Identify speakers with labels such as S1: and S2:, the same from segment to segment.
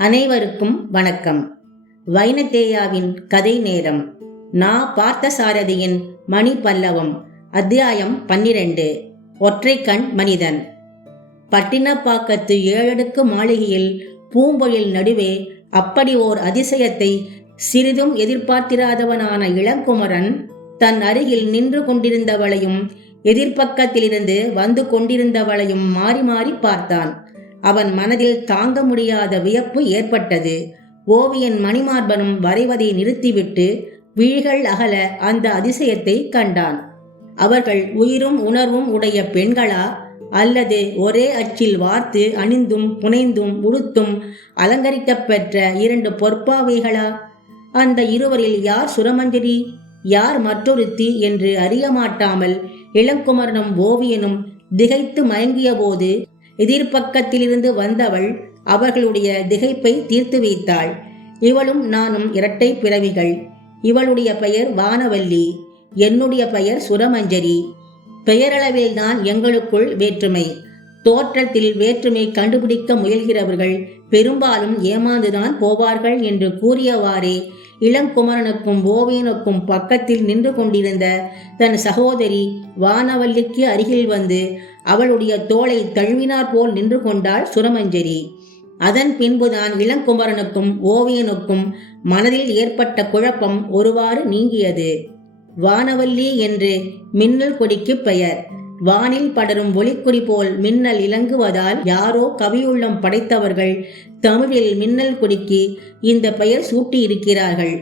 S1: அனைவருக்கும் வணக்கம். வைனதேயாவின் கதை நேரம். நா பார்த்தசாரதியின் மணி பல்லவம் அத்தியாயம் பன்னிரண்டு. ஒற்றைக்கண் மனிதன். பட்டினப்பாக்கத்து ஏழடுக்கு மாளிகையில் பூம்பொழில் நடுவே அப்படி ஓர் அதிசயத்தை சிறிதும் எதிர்பார்த்திராதவனான இளங்குமரன் தன் அருகில் நின்று கொண்டிருந்தவளையும் எதிர்ப்பக்கத்திலிருந்து வந்து கொண்டிருந்தவளையும் மாறி மாறி பார்த்தான். அவன் மனதில் தாங்க முடியாத வியப்பு ஏற்பட்டது. ஓவியன் மணிமார்பனும் வரைவதை நிறுத்திவிட்டு விழிகள் அகல அந்த அதிசயத்தை கண்டான். அவர்கள் உயிரும் உணர்வும் உடைய பெண்களா? அல்லது ஒரே அச்சில் வார்த்து அணிந்தும் புனைந்தும் உடுத்தும் அலங்கரிக்கப்பெற்ற இரண்டு பொற்பாவைகளா? அந்த இருவரில் யார் சுரமஞ்சரி? யார் மற்றொருத்தி என்று அறிய மாட்டாமல் இளங்குமரனும் ஓவியனும் திகைத்து மயங்கியபோது எதிர்ப்பக்கத்திலிருந்து வந்தவள் அவர்களுடைய திகைப்பை தீர்த்து வைத்தாள். இவளும் நானும் இரட்டை பிறவிகள். இவளுடைய பெயர் வானவல்லி. என்னுடைய பெயர் சுரமஞ்சரி. பெயரளவில்தான் எங்களுக்குள் வேற்றுமை. தோற்றத்தில் வேற்றுமை கண்டுபிடிக்க முயல்கிறவர்கள் பெரும்பாலும் ஏமாந்துதான் போவார்கள் என்று கூறியவாறே இளங்குமரனுக்கும் ஓவியனுக்கும் பக்கத்தில் நின்று கொண்டிருந்த தன் சகோதரி வானவல்லிக்கு அருகில் வந்து அவளுடைய தோளை தழுவினார் போல் நின்று கொண்டாள் சுரமஞ்சரி. அதன் பின்புதான் இளங்குமரனுக்கும் ஓவியனுக்கும் மனதில் ஏற்பட்ட குழப்பம் ஒருவாறு நீங்கியது. வானவல்லி என்று மின்னல் கொடிக்கு பெயர். வானில் படரும் ஒளிக்குறி போல் மின்னல் இலங்குவதால் யாரோ கவியுள்ளம் படைத்தவர்கள் தமிழில் மின்னல் கொடிக்கு இந்த பெயர் சூட்டியிருக்கிறார்கள்.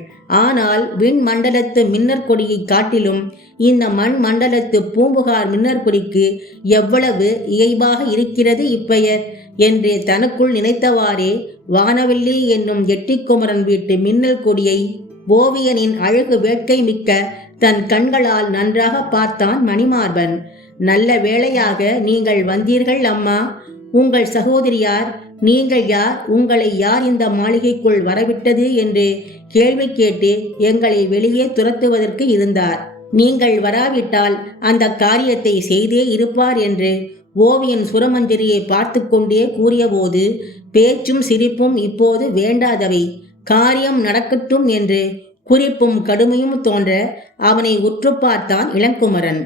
S1: ஆனால் விண் மண்டலத்து மின்னற்கொடியை காட்டிலும் இந்த மண் மண்டலத்து பூம்புகார் மின்னற்கொடிக்கு எவ்வளவு இயல்பாக இருக்கிறது இப்பெயர்? என்று தனக்குள் நினைத்தவாறே வானவெள்ளி என்னும் எட்டிக்குமரன் வீட்டு மின்னல் கொடியை ஓவியனின் அழகு வேட்கை மிக்க தன் கண்களால் நன்றாக பார்த்தான் மணிமார்பன். நல்ல வேளையாக நீங்கள் வந்தீர்கள் அம்மா. உங்கள் சகோதரியார் நீங்கள் யார்? உங்களை யார் இந்த மாளிகைக்குள் வரவிட்டது? என்று கேள்வி கேட்டு எங்களை வெளியே துரத்துவதற்கு இருந்தார். நீங்கள் வராவிட்டால் அந்த காரியத்தை செய்தே இருப்பார் என்று ஓவியன் சுரமஞ்சரியை பார்த்து கொண்டே கூறியபோது பேச்சும் சிரிப்பும் இப்போது வேண்டாதவை. காரியம் நடக்கட்டும் என்று குறிப்பும் கடுமையும் தோன்ற அவனை உற்று பார்த்தான் இளங்குமரன்.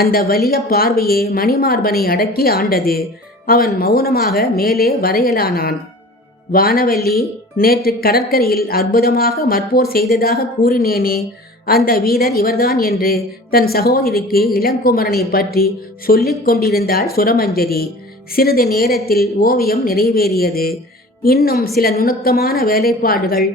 S1: அந்த வலிய பார்வையே மணிமார்பனை அடக்கி ஆண்டது. அவன் மௌனமாக மேலே வரையலானான். வானவல்லி நேற்று கடற்கரையில் அற்புதமாக மற்போர் செய்ததாக கூறினேனே அந்த வீரர் இவர்தான் என்று தன் சகோதரிக்கு இளங்குமரனை பற்றி சொல்லிக் கொண்டிருந்தாள் சுரமஞ்சரி. சிறிது நேரத்தில் ஓவியம் நிறைவேறியது. இன்னும் சில நுணுக்கமான வேலைப்பாடுகள்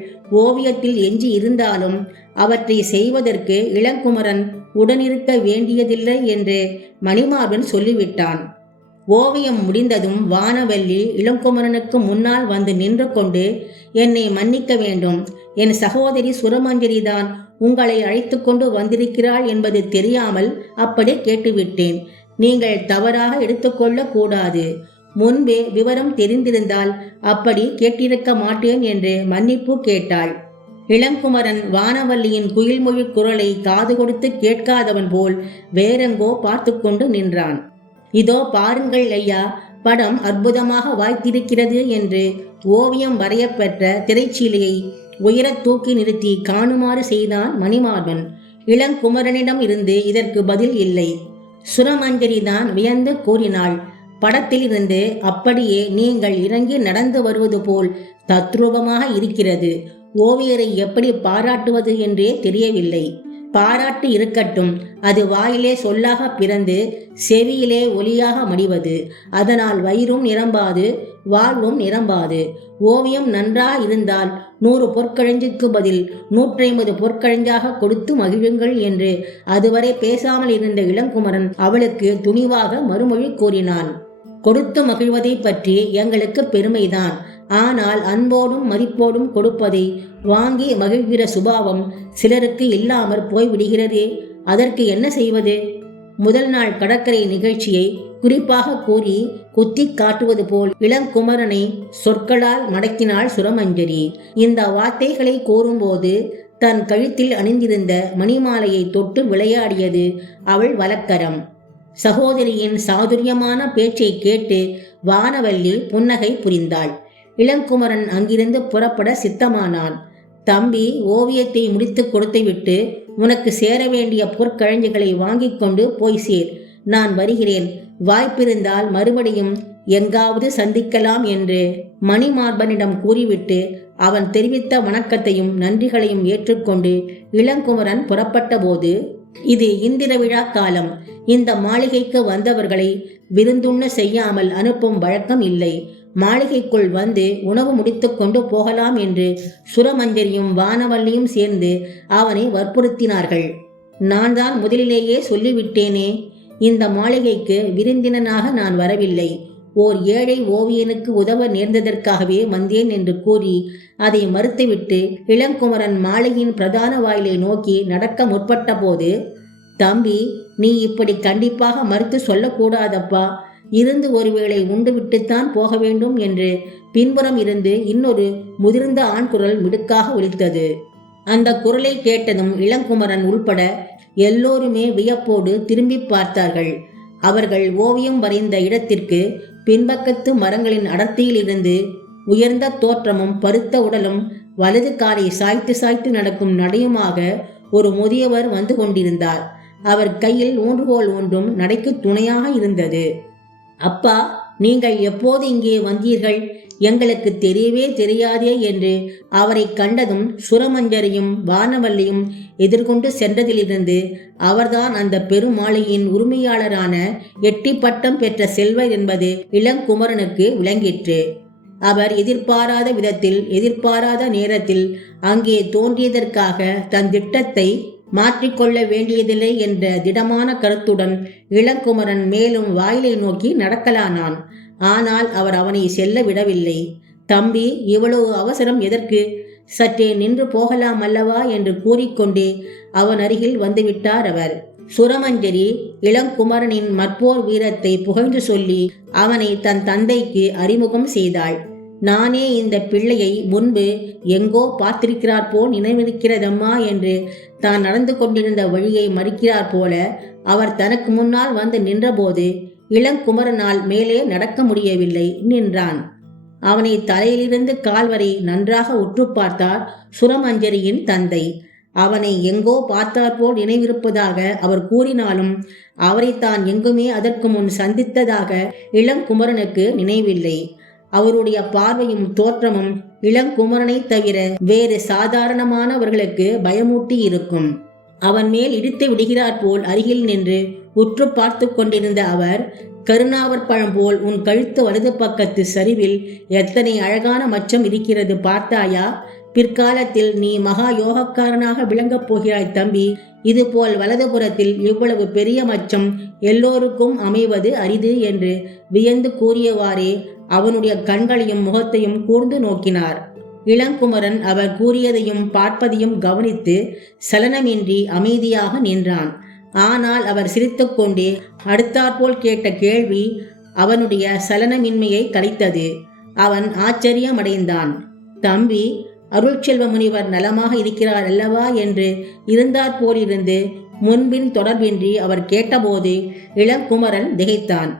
S1: ஓவியத்தில் எஞ்சி இருந்தாலும் அவற்றை செய்வதற்கு இளங்குமரன் உடனிருக்க வேண்டியதில்லை என்று மணிமார்பன் சொல்லிவிட்டான். ஓவியம் முடிந்ததும் வானவல்லி இளங்குமரனுக்கு முன்னால் வந்து நின்று கொண்டு என்னை மன்னிக்க வேண்டும். என் சகோதரி சுரமஞ்சரிதான் உங்களை அழைத்து கொண்டு வந்திருக்கிறாள் என்பது தெரியாமல் அப்படி கேட்டுவிட்டேன். நீங்கள் தவறாக எடுத்துக்கொள்ள கூடாது. முன்பே விவரம் தெரிந்திருந்தால் அப்படி கேட்டிருக்க மாட்டேன் என்று மன்னிப்பு கேட்டாள். இளங்குமரன் வானவல்லியின் குயில்மொழி குரலை காது கொடுத்து கேட்காதவன் போல் வேறெங்கோ பார்த்து கொண்டு நின்றான். இதோ பாருங்கள் ஐயா படம் அற்புதமாக வாய்த்திருக்கிறது என்று ஓவியம் வரையப்பெற்ற திரைச்சீலையை உயரத் தூக்கி நிறுத்தி காணுமாறு செய்தான் மணிமார்பன் இளங்குமரனிடம் இருந்து இதற்கு பதில் இல்லை. சுரமஞ்சரி தான் வியந்து கூறினாள் படத்திலிருந்து அப்படியே நீங்கள் இறங்கி நடந்து வருவது போல் தத்ரூபமாக இருக்கிறது. ஓவியரை எப்படி பாராட்டுவது என்றே தெரியவில்லை. பாராட்டு இருக்கட்டும் அது வாயிலே சொல்லாக பிறந்து செவியிலே ஒலியாக மடிவது. அதனால் வயிறும் நிரம்பாது வாழ்வும் நிரம்பாது. ஓவியம் நன்றா இருந்தால் நூறு பொற்கழஞ்சுக்கு பதில் நூற்றி ஐம்பது பொற்கழஞ்சாக கொடுத்து மகிழுங்கள் என்று அதுவரை பேசாமல் இருந்த இளங்குமரன் அவளுக்கு துணிவாக மறுமொழி கூறினான். கொடுத்து மகிழ்வதை பற்றி எங்களுக்கு பெருமைதான். ஆனால் அன்போடும் மதிப்போடும் கொடுப்பதை வாங்கி மகிழ்கிற சுபாவம் சிலருக்கு இல்லாமற் போய்விடுகிறதே. அதற்கு என்ன செய்வது? முதல் நாள் கடற்கரை நிகழ்ச்சியை குறிப்பாக கூறி குத்தி காட்டுவது போல் இளங்குமரனை சொற்களால் மடக்கினாள் சுரமஞ்சரி. இந்த வார்த்தைகளை கூறும்போது தன் கழுத்தில் அணிந்திருந்த மணிமாலையை தொட்டு விளையாடியது அவள் வலக்கரம் சகோதரியின் சாதுரியமான பேச்சை கேட்டு வானவல்லி புன்னகை புரிந்தாள். இளங்குமரன் அங்கிருந்து புறப்பட சித்தமானான். தம்பி ஓவியத்தை முடித்து கொடுத்துவிட்டு உனக்கு சேர வேண்டிய பொற்கழஞ்சுகளை வாங்கிக் கொண்டு போய் சேர். நான் வருகிறேன். வாய்ப்பிருந்தால் மறுபடியும் எங்காவது சந்திக்கலாம் என்று மணிமார்பனிடம் கூறிவிட்டு அவன் தெரிவித்த வணக்கத்தையும் நன்றிகளையும் ஏற்றுக்கொண்டு இளங்குமரன் புறப்பட்டபோது இது இந்திர விழா காலம் இந்த மாளிகைக்கு வந்தவர்களை விருந்துண்ண செய்யாமல் அனுப்பும் வழக்கம் இல்லை. மாளிகைக்குள் வந்து உணவு முடித்துக்கொண்டு போகலாம் என்று சுரமஞ்சரியும் வானவல்லியும் சேர்ந்து அவனை வற்புறுத்தினார்கள். நான் தான் முதலிலேயே சொல்லிவிட்டேனே. இந்த மாளிகைக்கு விருந்தினனாக நான் வரவில்லை. ஓர் ஏழை ஓவியனுக்கு உதவ நேர்ந்ததற்காகவே வந்தேன் என்று கூறி அதை மறுத்துவிட்டு இளங்குமரன் மாளிகையின் பிரதான வாயிலை நோக்கி நடக்க முற்பட்ட போது தம்பி நீ இப்படி கண்டிப்பாக மறுத்து சொல்லக்கூடாதப்பா. இருந்து ஒருவேளை உண்டு விட்டுத்தான் போக வேண்டும் என்று பின்புறம் இருந்து இன்னொரு முதிர்ந்த ஆண் குரல் மிடுக்காக ஒலித்தது. அந்த குரலை கேட்டதும் இளங்குமரன் உள்பட எல்லோருமே வியப்போடு திரும்பி பார்த்தார்கள். அவர்கள் ஓவியம் வரைந்த இடத்திற்கு பின்பக்கத்து மரங்களின் அடர்த்தியிலிருந்து உயர்ந்த தோற்றமும் பருத்த உடலும் வலது காலை சாய்த்து சாய்த்து நடக்கும் நடையுமாக ஒரு முதியவர் வந்து கொண்டிருந்தார். அவர் கையில் ஊன்றுகோல் ஒன்றும் நடைக்கு துணையாக இருந்தது. அப்பா நீங்கள் எப்போது இங்கே வந்தீர்கள்? எங்களுக்கு தெரியவே தெரியாதே என்று அவரை கண்டதும் சுரமஞ்சரியும் வானவல்லியும் எதிர்கொண்டு சென்றதிலிருந்து அவர்தான் அந்த பெருமாளியின் உரிமையாளரான எட்டி பட்டம் பெற்ற செல்வர் என்பது இளங்குமரனுக்கு விளங்கிற்று. அவர் எதிர்பாராத விதத்தில் எதிர்பாராத நேரத்தில் அங்கே தோன்றியதற்காக தன் திட்டத்தை மாற்றிக்கொள்ள வேண்டியதில்லை என்ற திடமான கருத்துடன் இளங்குமரன் மேலும் வாயிலை நோக்கி நடக்கலானான். ஆனால் அவர் அவனை செல்ல விடவில்லை. தம்பி இவ்வளவு அவசரம் எதற்கு? சற்றே நின்று போகலாம் அல்லவா? என்று கூறிக்கொண்டே அவன் அருகில் வந்துவிட்டார் அவர். சுரமஞ்சரி இளங்குமரனின் மற்போர் வீரத்தை புகழ்ந்து சொல்லி அவனை தன் தந்தைக்கு அறிமுகம் செய்தாள். நானே இந்த பிள்ளையை முன்பு எங்கோ பார்த்திருக்கிறார் போல் நினைவிருக்கிறதம்மா என்று தான் நடந்து கொண்டிருந்த வழியை மறுக்கிறார் போல அவர் தனக்கு முன்னால் வந்து நின்றபோது இளங்குமரனால் மேலே நடக்க முடியவில்லை நின்றான். அவனை தலையிலிருந்து கால் வரை நன்றாக உற்று பார்த்தார் சுரமஞ்சரியின் தந்தை. அவனை எங்கோ பார்த்தாற்போல் நினைவிருப்பதாக அவர் கூறினாலும் அவரை தான் எங்குமே அதற்கு முன் சந்தித்ததாக இளங்குமரனுக்கு நினைவில்லை. அவருடைய பார்வையும் தோற்றமும் இளங்குமரனை தவிர வேறு சாதாரணமானவர்களுக்கு பயமூட்டி இருக்கும். அவன் மேல் இடித்து விடுகிறார் போல் அருகில் நின்று உற்று பார்த்து கொண்டிருந்த அவர் கருணாவர் பழம் போல் உன் கழுத்து வலது பக்கத்து சரிவில் எத்தனை அழகான மச்சம் இருக்கிறது பார்த்தாயா? பிற்காலத்தில் நீ மகா யோகக்காரனாக விளங்கப் போகிறாய் தம்பி. இதுபோல் வலதுபுறத்தில் இவ்வளவு பெரிய மச்சம் எல்லோருக்கும் அமைவது அரிது என்று வியந்து கூறியவாறே அவனுடைய கண்களையும் முகத்தையும் கூர்ந்து நோக்கினார். இளங்குமரன் அவர் கூறியதையும் பார்ப்பதையும் கவனித்து சலனமின்றி அமைதியாக நின்றான். ஆனால் அவர் சிரித்துக்கொண்டே அடுத்தாற்போல் கேட்ட கேள்வி அவனுடைய சலனமின்மையை கலைத்தது. அவன் ஆச்சரியமடைந்தான். தம்பி அருள்செல்வ முனிவர் நலமாக இருக்கிறார் அல்லவா? என்று இருந்தாற் போலிருந்து முன்பின் தொடர்பின்றி அவர் கேட்டபோது இளங்குமரன் திகைத்தான்.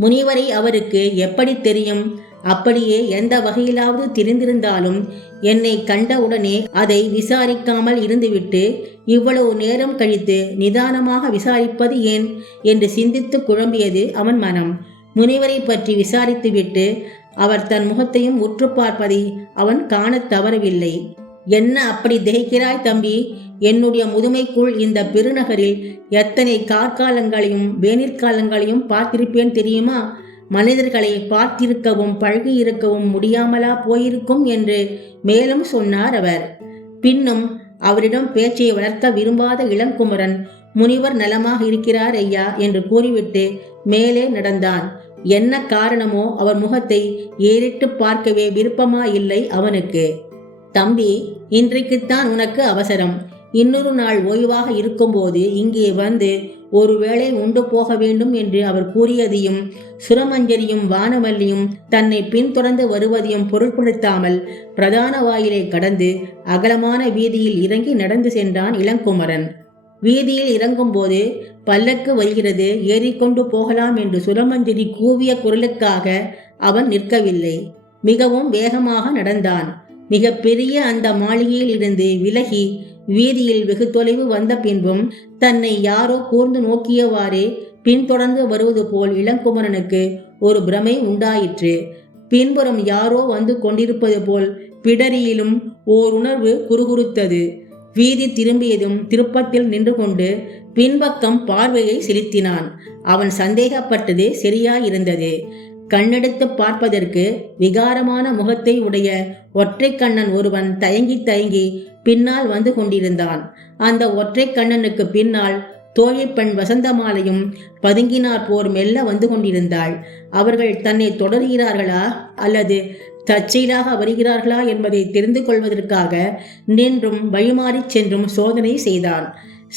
S1: முனிவரை அவருக்கு எப்படி தெரியும்? அப்படியே எந்த வகையிலாவது தெரிந்திருந்தாலும் என்னை கண்டவுடனே அதை விசாரிக்காமல் இருந்துவிட்டு இவ்வளவு நேரம் கழித்து நிதானமாக விசாரிப்பது ஏன்? என்று சிந்தித்து குழம்பியது அவன் மனம். முனிவரை பற்றி விசாரித்துவிட்டு அவர் தன் முகத்தையும் உற்று பார்ப்பதை அவன் காணத் தவறவில்லை. என்ன அப்படி திகைக்கிறாய் தம்பி? என்னுடைய முதுமைக்குள் இந்த பெருநகரில் எத்தனை கார்காலங்களையும் வேனிற்காலங்களையும் பார்த்திருப்பேன் தெரியுமா? மனிதர்களை பார்த்திருக்கவும் பழகியிருக்கவும் முடியாமலா போயிருக்கும் என்று மேலும் சொன்னார் அவர். பின்னும் அவரிடம் பேச்சை வளர்க்க விரும்பாத இளங்குமரன் முனிவர் நலமாக இருக்கிறார் ஐயா என்று கூறிவிட்டு மேலே நடந்தான். என்ன காரணமோ அவர் முகத்தை ஏறிட்டு பார்க்கவே விருப்பமா இல்லை அவனுக்கு. தம்பி இன்றைக்குத்தான் உனக்கு அவசரம். இன்னொரு நாள் ஓய்வாக இருக்கும்போது இங்கே வந்து ஒருவேளை உண்டு போக வேண்டும் என்று அவர் கூறியதையும் சுரமஞ்சரியும் வானவல்லியும் தன்னை பின்தொடர்ந்து வருவதையும் பொருட்படுத்தாமல் பிரதான வாயிலை கடந்து அகலமான வீதியில் இறங்கி நடந்து சென்றான் இளங்குமரன். வீதியில் இறங்கும்போது பல்லக்கு வருகிறது ஏறிக்கொண்டு போகலாம் என்று சுரமஞ்சரி கூவிய குரலுக்காக அவன் நிற்கவில்லை. மிகவும் வேகமாக நடந்தான். மிக பெரிய அந்த மாளிகையில் இருந்து விலகி வீதியில் வெகு தொலைவு வந்த பின்பும் தன்னை யாரோ கூர்ந்து நோக்கியவாறே பின்தொடர்ந்து வருவது போல் இளங்குமரனுக்கு ஒரு பிரமை உண்டாயிற்று. பின்புறம் யாரோ வந்து கொண்டிருப்பது போல் பிடரியிலும் ஓர் உணர்வு குறுகுறுத்தது. வீதி திரும்பியதும் திருப்பத்தில் நின்று கொண்டு பின்பக்கம் பார்வையை செலுத்தினான். அவன் சந்தேகப்பட்டது சரியாயிருந்தது. கண்ணெடுத்து பார்ப்பதற்கு விகாரமான முகத்தை உடைய ஒற்றை கண்ணன் ஒருவன் தயங்கி தயங்கி பின்னால் வந்து கொண்டிருந்தான். அந்த ஒற்றை கண்ணனுக்கு பின்னால் தோழி பெண் வசந்தமாலையும் பதுங்கினார் போர் மெல்ல வந்து கொண்டிருந்தாள். அவர்கள் தன்னை தொடர்கிறார்களா? அல்லது தற்செயலாக வருகிறார்களா என்பதை தெரிந்து கொள்வதற்காக நின்றும் வழிமாறிச் சென்றும் சோதனை செய்தான்.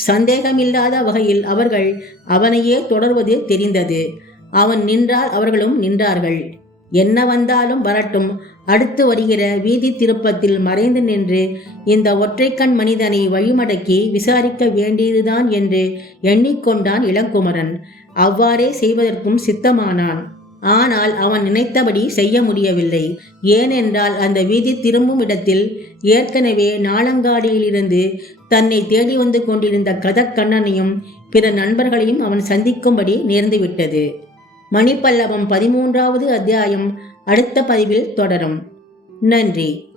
S1: சந்தேகமில்லாத வகையில் அவர்கள் அவனையே தொடர்வது தெரிந்தது. அவன் நின்றால் அவர்களும் நின்றார்கள். என்ன வந்தாலும் வரட்டும். அடுத்து வருகிற வீதி திருப்பத்தில் மறைந்து நின்று இந்த ஒற்றைக்கண் மனிதனை வழிமடக்கி விசாரிக்க வேண்டியதுதான் என்று எண்ணிக்கொண்டான் இளங்குமரன். அவ்வாறே செய்வதற்கும் சித்தமானான். ஆனால் அவன் நினைத்தபடி செய்ய முடியவில்லை. ஏனென்றால் அந்த வீதி திரும்பும் இடத்தில் ஏற்கனவே நாளங்காடியிலிருந்து தன்னை தேடி வந்து கொண்டிருந்த கதக்கண்ணனையும் பிற நண்பர்களையும் அவன் சந்திக்கும்படி நேர்ந்துவிட்டது. மணிப்பல்லவம் பதிமூன்றாவது அத்தியாயம் அடுத்த பதிவில் தொடரும். நன்றி.